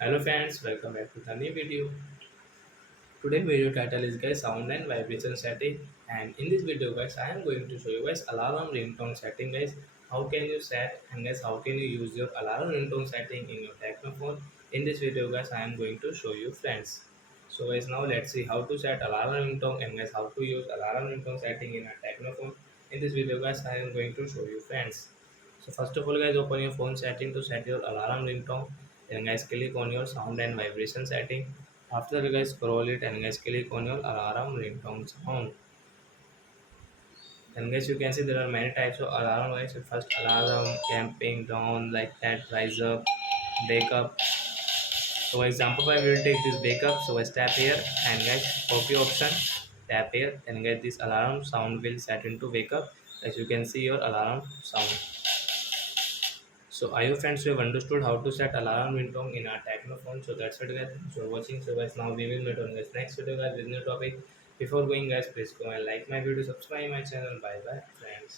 Hello friends, welcome back to the new video. Today video title is guys sound and vibration setting, and in this video guys I am going to show you guys alarm ringtone setting guys. How can you set and guys how can you use your alarm ringtone setting in your Tecno phone? In this video guys I am going to show you friends. So guys now let's see how to set alarm ringtone and guys how to use alarm ringtone setting in a Tecno phone. In this video guys I am going to show you friends. So first of all guys open your phone setting to set your alarm ringtone. Then guys click on your sound and vibration setting. After that guys scroll it and guys click on your alarm ringtone sound. And guys you can see there are many types of alarm guys. So first alarm, camping, down like that, rise up, wake up. So example I will take this wake up. So I tap here and guys copy option, tap here and get this alarm sound will set into wake up. As you can see your alarm sound. So I hope friends you have understood how to set alarm ringtone in our Tecno phone. So that's it guys. Thanks for watching. So guys now we will meet on this next video guys with new topic. Before going guys please go and like my video, subscribe my channel. Bye bye friends.